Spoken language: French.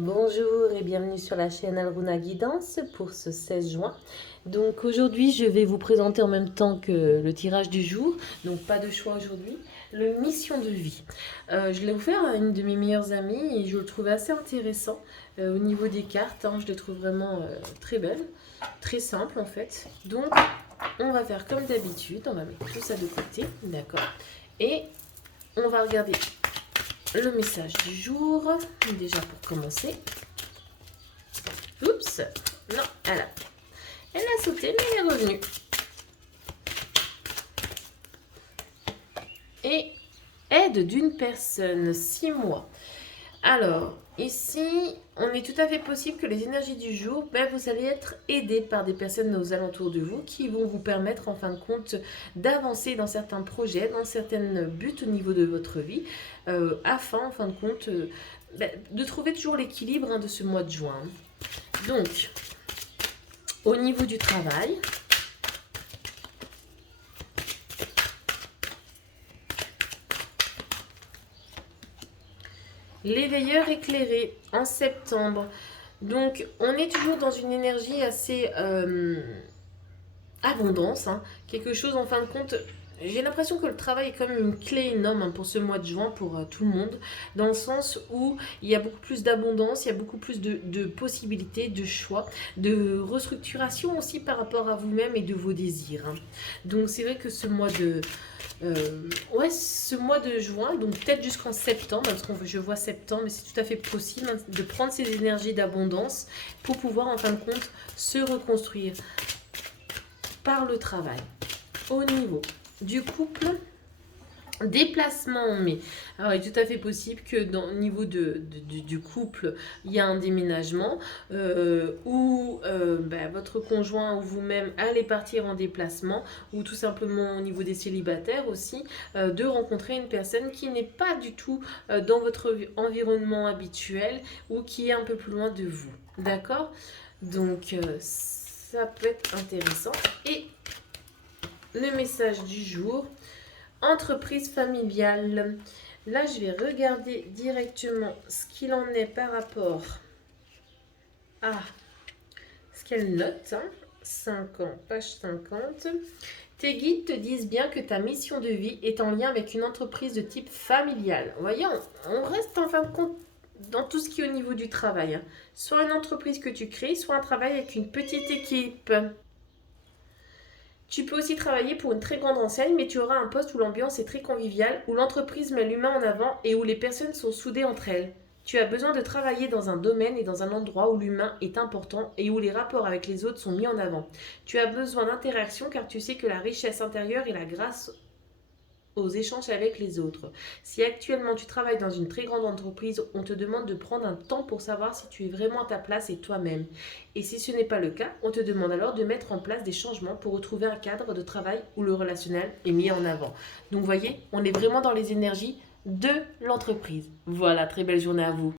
Bonjour et bienvenue sur la chaîne Alruna Guidance pour ce 16 juin. Donc aujourd'hui je vais vous présenter en même temps que le tirage du jour, donc pas de choix aujourd'hui, le mission de vie. Je l'ai offert à une de mes meilleures amies et je le trouve assez intéressant au niveau des cartes, je les trouve vraiment très belles, très simples en fait. Donc on va faire comme d'habitude, on va mettre tout ça de côté, d'accord, et on va regarder le message du jour, déjà pour commencer. Oups, non, elle a sauté, mais elle est revenue. Et aide d'une personne, 6 mois. Alors, ici, on est tout à fait possible que les énergies du jour, vous allez être aidé par des personnes aux alentours de vous qui vont vous permettre, en fin de compte, d'avancer dans certains projets, dans certains buts au niveau de votre vie, afin, en fin de compte, de trouver toujours l'équilibre de ce mois de juin. Donc, au niveau du travail, l'éveilleur éclairé en septembre. Donc, on est toujours dans une énergie assez abondance. Quelque chose, en fin de compte, j'ai l'impression que le travail est quand même une clé énorme pour ce mois de juin, pour tout le monde, dans le sens où il y a beaucoup plus d'abondance, il y a beaucoup plus de possibilités, de choix, de restructuration aussi par rapport à vous-même et de vos désirs. Donc c'est vrai que ce mois de... ce mois de juin, donc peut-être jusqu'en septembre, parce que je vois septembre, mais c'est tout à fait possible de prendre ces énergies d'abondance pour pouvoir en fin de compte se reconstruire par le travail. Au niveau du couple, déplacement en mai. Alors, il est tout à fait possible que au niveau du couple, il y a un déménagement ou votre conjoint ou vous-même allez partir en déplacement, ou tout simplement au niveau des célibataires aussi, de rencontrer une personne qui n'est pas du tout dans votre environnement habituel ou qui est un peu plus loin de vous. D'accord ? Donc, ça peut être intéressant. Et le message du jour, entreprise familiale. Là, je vais regarder directement ce qu'il en est par rapport à ce qu'elle note. 50, page 50. Tes guides te disent bien que ta mission de vie est en lien avec une entreprise de type familial. Voyez, on reste en fin de compte dans tout ce qui est au niveau du travail. Soit une entreprise que tu crées, soit un travail avec une petite équipe. Tu peux aussi travailler pour une très grande enseigne, mais tu auras un poste où l'ambiance est très conviviale, où l'entreprise met l'humain en avant et où les personnes sont soudées entre elles. Tu as besoin de travailler dans un domaine et dans un endroit où l'humain est important et où les rapports avec les autres sont mis en avant. Tu as besoin d'interaction car tu sais que la richesse intérieure est la grâce aux échanges avec les autres. Si actuellement tu travailles dans une très grande entreprise, on te demande de prendre un temps pour savoir si tu es vraiment à ta place et toi-même. Et si ce n'est pas le cas, on te demande alors de mettre en place des changements pour retrouver un cadre de travail où le relationnel est mis en avant. Donc voyez, on est vraiment dans les énergies de l'entreprise. Voilà, très belle journée à vous.